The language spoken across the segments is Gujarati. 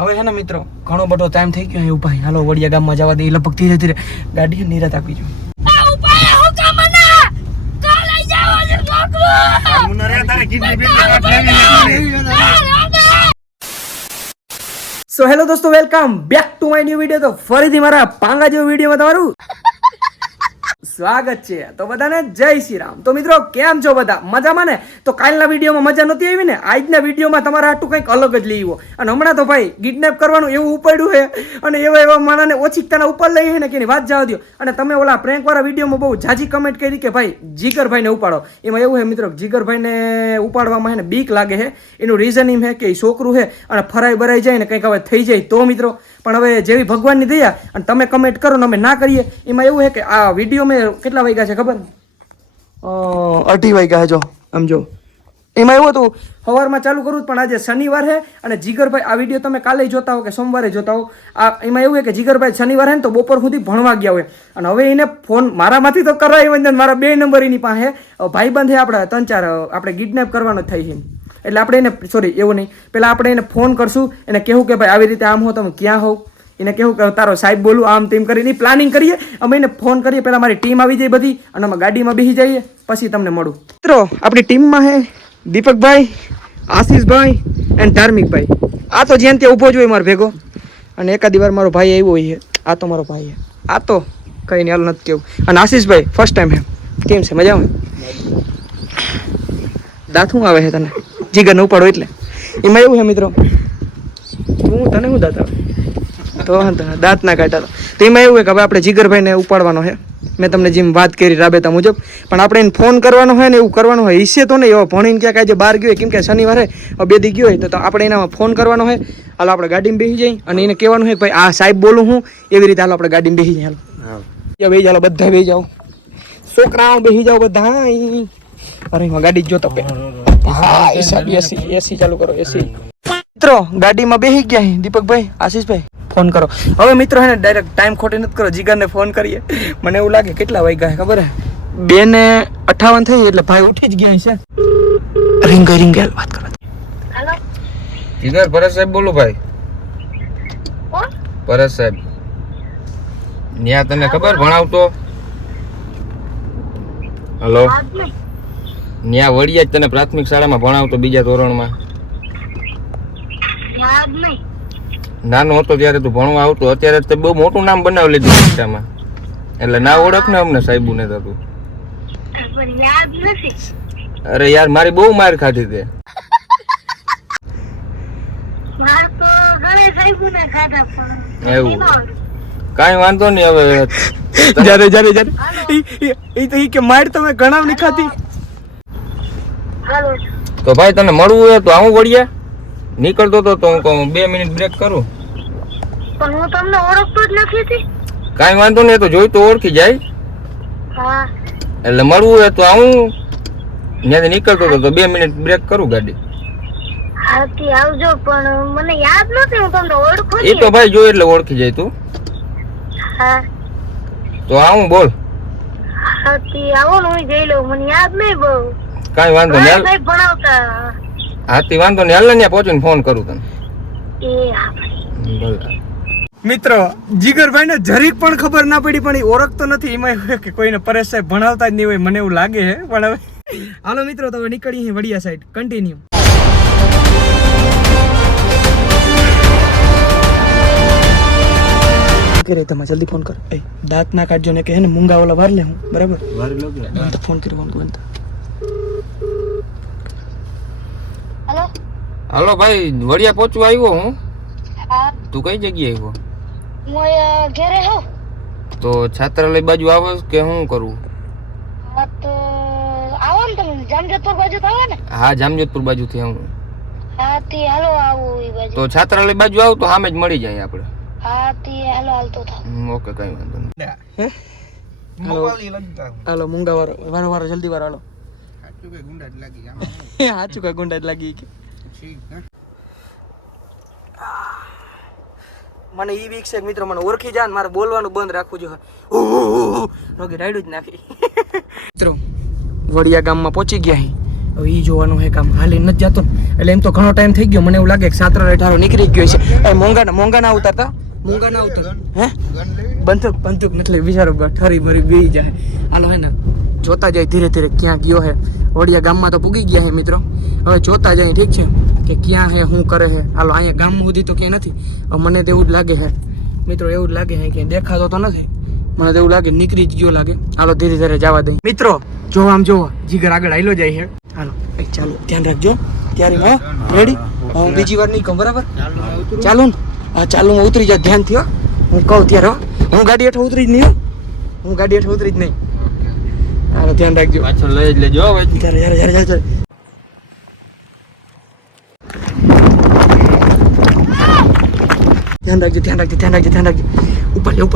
હવે હે ને મિત્રો ઘણો બધો ટાઈમ થઈ ગયો એવું ભાઈ હાલો વડિયા ગામમાં જવા દે લગભગ ધીરે ધીરે ગાડી નિરાત આપી જો સો હેલો દોસ્તો welcome back to my new video. તો ફરીથી મારા પાંગા જેવો વિડીયોમાં તમારું સ્વાગત છે. તો બધાને જય શ્રી રામ. તો મિત્રો કેમ છો બધા મજામાં ને? તો કાલના વિડીયોમાં મજા નહોતી આવી ને, આજના વિડીયોમાં તમારા હાટું કંઈક અલગ જ લઈ આવ્યો. અને હમણાં તો ભાઈ કિડનેપ કરવાનું એવું ઉપાડ્યું છે અને એવા માણસને ઓછીકતાના ઉપર લઈ છે ને કે વાત જવા દો. અને તમે ઓલા પ્રેન્ક વાળા વિડીયોમાં બહુ ઝાઝી કમેન્ટ કરી કે ભાઈ જીગરભાઈને ઉપાડો. એમાં એવું છે મિત્રો, જીગરભાઈને ઉપાડવામાં છે ને બીક લાગે છે. એનું રીઝન એમ છે કે એ છોકરું છે અને ફરાઈ બરાઈ જાય ને કંઈક હવે થઈ જાય તો મિત્રો. પણ હવે જેવી ભગવાનની દયા અને તમે કમેન્ટ કરો ને અમે ના કરીએ. એમાં એવું છે કે આ વિડીયો મેં કેટલા વાગ્યા છે ખબર? 2:30 વાગ્યા જો આમ જો. એમાં એવું હતું સવારમાં ચાલુ કરું પણ આજે શનિવાર છે અને જીગરભાઈ આ વિડીયો તમે કાલે જોતા હો કે સોમવારે જોતા હો. આ એમાં એવું છે કે જીગરભાઈ શનિવાર છે ને તો બપોર સુધી ભણવા ગયા હોય અને હવે એને ફોન મારામાંથી તો કરાવી ને મારા 2 નંબર એની પાસે ભાઈબંધ છે આપણા 3-4 આપણે કિડનેપ કરવાનો થઈ છે. એટલે આપણે એને સોરી એવું નહીં, પહેલાં આપણે એને ફોન કરશું, એને કહેવું કે ભાઈ આવી રીતે આમ હો તમે ક્યાં હોવ, એને કહેવું કે તારો સાહેબ બોલું આમ તેમ કરીને પ્લાનિંગ કરીએ. અમે એને ફોન કરીએ, પહેલાં મારી ટીમ આવી જાય બધી અને અમે ગાડીમાં બેસી જઈએ પછી તમને મળું. મિત્રો આપણી ટીમમાં છે દીપકભાઈ, આશીષભાઈ એન્ડ ધાર્મિકભાઈ. આ તો જ્યાં ત્યાં ઊભો જ હોય મારો ભેગો અને એકાદી વાર મારો ભાઈ આવ્યો હોય છે. આ તો મારો ભાઈ છે, આ તો કંઈ નહીં હાલ નથી કેવું. અને આશીષભાઈ ફર્સ્ટ ટાઈમ છે, કેમ છે મજામાં? દાંત શું આવે છે તને જીગરને ઉપાડો એટલે? એમાં એવું છે મિત્રો, હું તને શું દાંત આવે તો દાંત ના કાઢતા. તો એમાં એવું છે કે હવે આપણે જીગરભાઈને ઉપાડવાનો છે. મેં તમને જેમ વાત કરી રાબેતા મુજબ, પણ આપણે એને ફોન કરવાનો હોય ને એવું કરવાનું હોય. હિસ્સે તો નહીં એવો ભણીને ક્યાંક આજે બહાર ગયો હોય, કેમ કે શનિવારે 2 દી ગયો હોય તો આપણે એનામાં ફોન કરવાનો હોય. હાલો આપણે ગાડીમાં બેસી જઈએ અને એને કહેવાનું હોય કે ભાઈ આ સાહેબ બોલું હું એવી રીતે. હાલો આપણે ગાડીમાં બેસી જઈએ. હાલો બેસી જાઓ, બધા બેસી જાઓ, છોકરાઓ બેસી જાઓ બધા. અરે એમાં ગાડી જ જોતા હા એસી ચાલુ કરો એસી. મિત્રો ગાડીમાં બેસી ગયા દીપકભાઈ, આશીષભાઈ ફોન કરો. હવે મિત્રો હે ને ડાયરેક્ટ ટાઈમ ખોટી નથી કરો, જીગરને ફોન કરીએ. મને એવું લાગે કેટલા વાગ્યા ખબર હે 2:58 થઈ એટલે ભાઈ ઉઠી જ ગયા છે. રિંગ વાત કરો. હેલો જીગર, ભરત સાહેબ બોલું ભાઈ. કોણ? ભરત સાહેબ ન્યા તને ખબર ભણાવતો? હલો, ન્યા વડિયા જ તને પ્રાથમિક શાળામાં ભણાવતો 2જા ધોરણમાં. યાદ નહીં. નાનો હતો ત્યારે તું ભણવા આવતો, અત્યારે તે બહુ મોટું નામ બનાવી લીધું શિક્ષામાં. એટલે ના ઓળખ ને અમને સાહેબુ ને થતું. પણ યાદ નથી. અરે યાર મારી બહુ માર ખાધી તે. માર તો ઘણે સાહેબોને ખાધા પણ એવું કાંઈ વાંધો નહીં. હવે જ્યારે એ તો કે માર તમે ઘણા નહીં ખાધી. હાલો તો ભાઈ તને મળવું હોય તો આવું વડિયા નીકળતો તો હું કહું 2 મિનિટ બ્રેક કરું. પણ હું તમને ઓળખતો જ નથી. કાંઈ વાંધો નહીં, તો જોઈ તો ઓળખી જાય. હા એટલે મળવું હોય તો આવું. ત્યાંથી નીકળતો તો 2 મિનિટ બ્રેક કરું ગાડી. હાથી આવજો, પણ મને યાદ નથી. હું તમને ઓળખું એ તો ભાઈ જોઈ એટલે ઓળખી જાય તું. હા તો આવું બોલ. હાથી આવો ને હું જઈ લઉં. મને યાદ નહીં બહુ. કાંઈ વાંધો નહીં. સાહેબ ભણાવતા. હાથી વાંધો નહીં, હાલ ને ત્યાં પહોંચીને ફોન કરું તને. એ હા ભાઈ. ભલે. મિત્રો જીગરભાઈને જરીક પણ ખબર ના પડી, પણ એ ઓળખતો નથી. એમાં એવું કે કોઈને પરેશ સાહેબ ભણાવતા જ નહીં હોય, મને એવું લાગે છે. પણ હવે હાલો મિત્રો, તો નીકળીએ વડિયા સાઈડ. કન્ટિન્યુ. કરે તમે જલ્દી ફોન કર. દાંત ના કાઢજો ને કે હે ને મૂંગા ઓલા વાર લે હું બરાબર ફોન કરી ફોન કર. હેલો હાલો ભાઈ, વડિયા પહોંચવા આવ્યો હું. હા તું કઈ જગ્યાએ આવ્યો? હું ઘરે હોઉં. તો છાત્રાલય બાજુ આવે કે શું કરવું? હા તો આવો ને તમે જામજોધપુર બાજુ તો આવે ને? હા જામજોધપુર બાજુથી આવું. હા તે હાલો આવું એ બાજુ. તો છાત્રાલય બાજુ આવ તો સામે જ મળી જાય આપણે. હા તે હાલો હાલતો થાવ. ઓકે કઈ વાંધો નહીં. હાલો મૂંગા વારો જલ્દી વારો હાલો. સાચું કઈ ગુંડા જ લાગી કે મને ઈ વીક છે મિત્રો. મને ઓળખી જાય ને મારે બોલવાનું બંધ રાખવું જોઈએ. રાયડું જ નાખી. મિત્રો વડિયા ગામમાં પહોંચી ગયા. હવે ઈ જોવાનું હે કામ હાલી નથી જતો એટલે એમ તો ઘણો ટાઈમ થઈ ગયો મને એવું લાગે કે 7:18 નીકળી ગયો છે એ મોંઘા ના ઉતારતા હે બંદૂક એટલે વિચારો ઠરી ભરી બેહી જાય હાલો હે ને જોતા જાય ધીરે ધીરે ક્યાં ગયો હે વડિયા ગામમાં તો પૂગી ગયા હે મિત્રો હવે જોતા જાય ઠીક છે કે ક્યાં હે શું કરે હે હાલો અહીંયા ગામ સુધી તો ક્યાંય નથી હવે મને તો એવું જ લાગે હે મિત્રો એવું જ લાગે હે કે દેખાતો તો નથી મને તો એવું લાગે નીકળી જ ગયો લાગે હાલો ધીરે ધીરે જવા દઈ મિત્રો જો આમ જો જીગર આગળ આયલો જાય છે હાલો ચાલો ધ્યાન રાખજો ત્યારે રેડી હું બીજી વાર નહીં કહું બરાબર ચાલો ને હા ચાલો હું ઉતરી જાઉં ધ્યાન થયો હું કહું ત્યારે હું ગાડી હેઠળ ઉતરી જ નહીં હું ગાડી હેઠળ ઉતરી જ નહીં હાલો ધ્યાન રાખજો પાછળ લઈ જ લેજો હવે ત્યારે ધ્યાન રાખજો ઉપાડ્યો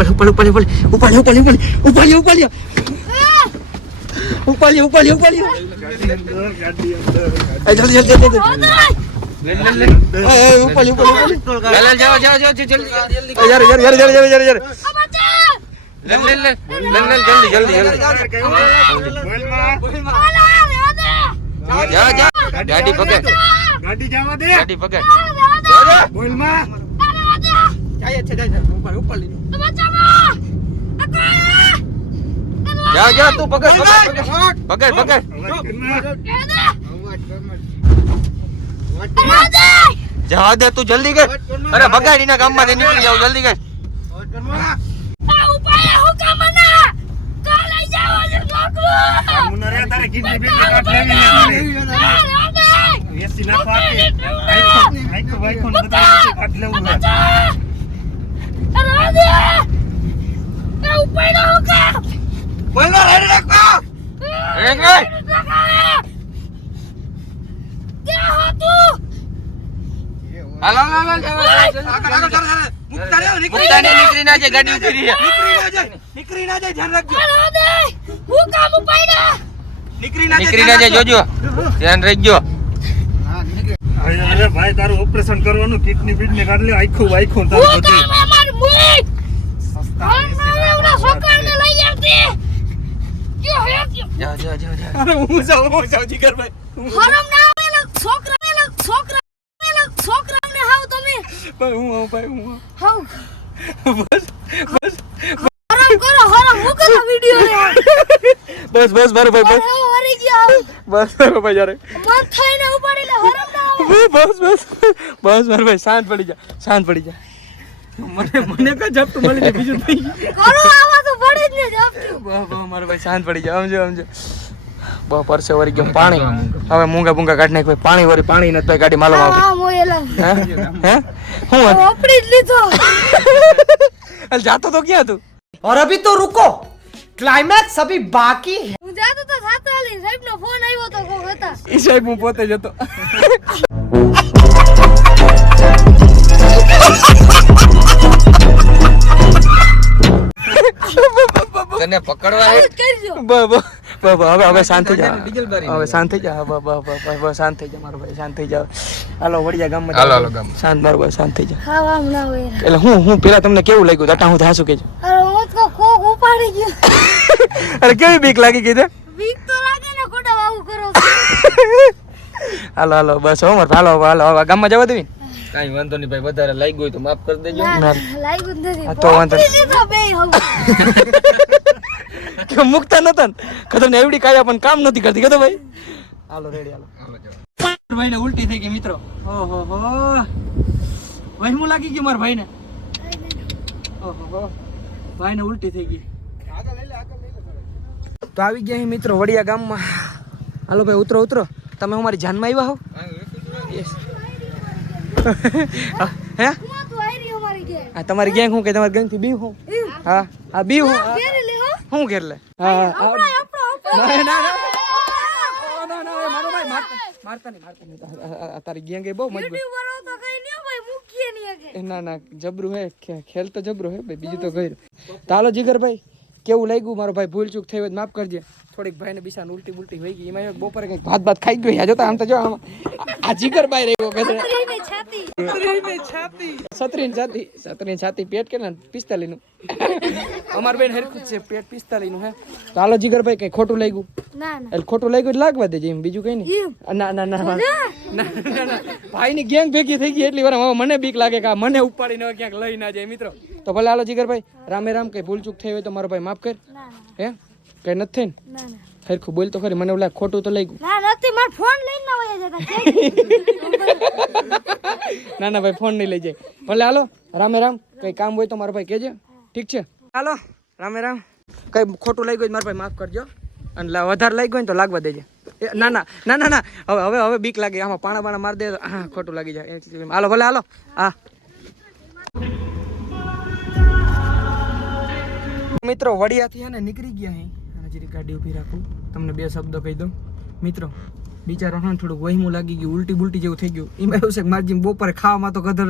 ગાડી પકડ ગાડી પકડ જા તું પકડ જવા દે તું જલ્દી કર અરે બગાડી ના ગામમાં નીકળી જાવ જલ્દી કર નીકળી ના જાય ગાડી નીકળી ના જાય ધ્યાન રાખજો નીકળી ના જાય જોજો ધ્યાન રાખજો અરે ભાઈ તારું ઓપરેશન કરવાનું કિડની બીડની કાઢ લે આખું વાઈખું તારું બધું અરે હું જાઉં જીગર ભાઈ બસ બરોબર યાર બસ બરોબર શાંત પડી જા મને કા ઝપટ મળી જાય બીજું થઈ મારો ભાઈ શાંત પડી જા સમજો બહુ પરસે વળી ગયો પાણી હવે મૂંગા કાઢી નાખ પાણી વળી પાણી નથી ગાડી માલો આવે હું ઓપડી જ લીધો જાતો તો ક્યાં તું और अभी तो रुको क्लाइमैक्स अभी बाकी है હું જાતો તો સાતાલી સાહેબ નો ફોન આવ્યો તો કોક હતા ઈ સાહેબ હું પોતે જ હતો તને પકડવા હે હવે શાંત થઈ જા હવે શાંત થઈ જા શાંત થઈ જા મારો ભાઈ શાંત થઈ જા હાલો વડિયા ગામમાં હાલો ગામ શાંત મારો ભાઈ શાંત થઈ જા હા આમ ના હોય એટલે હું પેલા તમને કેવું લાગ્યું દાટા હું થાસું કેજો અરે હું તો કોક ઉપાડી ગયો અરે કેવી બીક લાગી કીધે બીક તો લાગે ને ખોટા વાવું કરો હાલો બસ હો માર હાલો ગામમાં જવા દેવી કાઈ વાંધો નહીં ભાઈ વધારે લાગી ગયું તો માફ કરી દેજો લાગ્યું જ નથી તો વાંધો બે હવે કે મુકતા નતા ખબર ને એવડી કાયા પણ કામ નથી કરતી કતો ભાઈ હાલો રેડી હાલો ભાઈ ને ઉલટી થઈ ગઈ મિત્રો ઓહો હો ભાઈ હું લાગી ગયું મારા ભાઈ ને ઓહો હો ભાઈ ને ઉલટી થઈ ગઈ તો આવી ગયા હે મિત્રો વડિયા ગામમાં હાલો ભાઈ ઉતરો તમે અમારી જાનમાં આવ્યા હો યસ હે હું તો આરી અમારી કે આ તમારી ગેંગ હું કે તમારી ગેંગ થી બીવ હું હા બીવ હું ઘરે લે હો હું ઘેર લે હા આપણો ના મારો ભાઈ મારતા નહીં તારી ગેંગ એ બહુ મજબૂત યુટ્યુબર હો તો કઈ નહી ભાઈ મુખીએ નહીં કે ના જબરું હે ખેલ તો જબરો હે ભાઈ બીજું તો ગઈ તાલો જીગર ભાઈ કેવું લાગ્યું મારો ભાઈ ભૂલ ચૂક થઈ હોય તો માફ કરજે થોડીક ભાઈને બિસાને ઉલટી બુલટી થઈ ગઈ એમાં બપોરે કંઈક ભાત ખાઈ ગયો આ જોતા આમ તો જો આમ આ જીગર બાય રહ્યો છત્રીની છાતી પેટ કેટલા 45 નું અમાર બેન હરખું છે પેટ 45 નું હે તો હાલો જીગરભાઈ કઈ ખોટું લાગ્યું ના એટલે ખોટું લાગ્યું એટલે લાગવા દેજે એમ બીજું કઈ નહીં ના ભાઈ ની ગેંગ ભેગી થઈ ગઈ એટલી વાર હવે મને બીક લાગે કે આ મને ઉપાડીને હવે ક્યાંક લઈ ના જાય મિત્રો તો ભલે હાલો જીગરભાઈ રામે રામ કઈ ભૂલ ચૂક થઈ હોય તો મારો ભાઈ માફ કર હે કઈ નથી થઈ ને હરખું બોલ તો ખરી મને ઓલા ખોટું તો લાગ્યું ના નથી માર ફોન લઈને ના વયા જતા ના ભાઈ ફોન નહીં લઈ જાય ભલે હાલો રામે રામ કઈ કામ હોય તો મારો ભાઈ કહેજે ઠીક છે હાલો રામે રામ કઈ ખોટું લાગ્યું હોય તો મારો ભાઈ માફ કરજો અને વધારે લાગ્યું હોય ને તો લાગવા દેજે ના હવે બીક લાગે આમાં પાણા મારી દે હા ખોટું લાગી જાય હાલો ભલે હાલો હા મિત્રો વડિયાથી હે ને નીકળી ગયા હે અને જરી ગાડી ઊભી રાખું તમને બે શબ્દો કહી દઉં મિત્રો બિચારો હા થોડુંક વહીમું લાગી ગયું ઉલટી બુલટી જેવું થઈ ગયું એમાં એવું છે કે મારી બપોરે ખાવામાં તો ગધર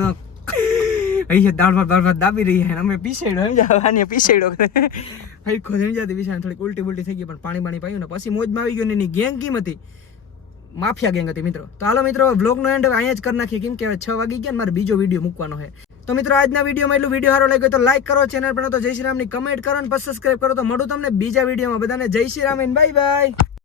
અહીંયા દાળ ભાત દાબી રહી છે અમે પીસેડો સમજાવ આને પીસેડો કરે હરખો સમજાતી બિચારા થોડીક ઉલટી બુલટી થઈ ગઈ પણ પાણી પાયું ને પછી મોજમાં આવી ગયો ને એની ગેંગ કેમ હતી માફિયા ગેંગ હતી મિત્રો તો હાલો મિત્રો વ્લોગનો એન્ડ અહીંયા જ કરી નાખીએ કેમ કે હવે 6 વાગી ગયા ને મારે બીજો વિડીયો મૂકવાનો છે તો મિત્રો આજના વિડીયોમાં એટલું વિડીયો સારો લાગ્યો તો લાઈક કરો ચેનલ પર તો જય શ્રી રામની કમેન્ટ કરો અને પછી સબસ્ક્રાઇબ કરો તો મળું તમને બીજા વિડીયોમાં બધાને જય શ્રી રામ બાય બાય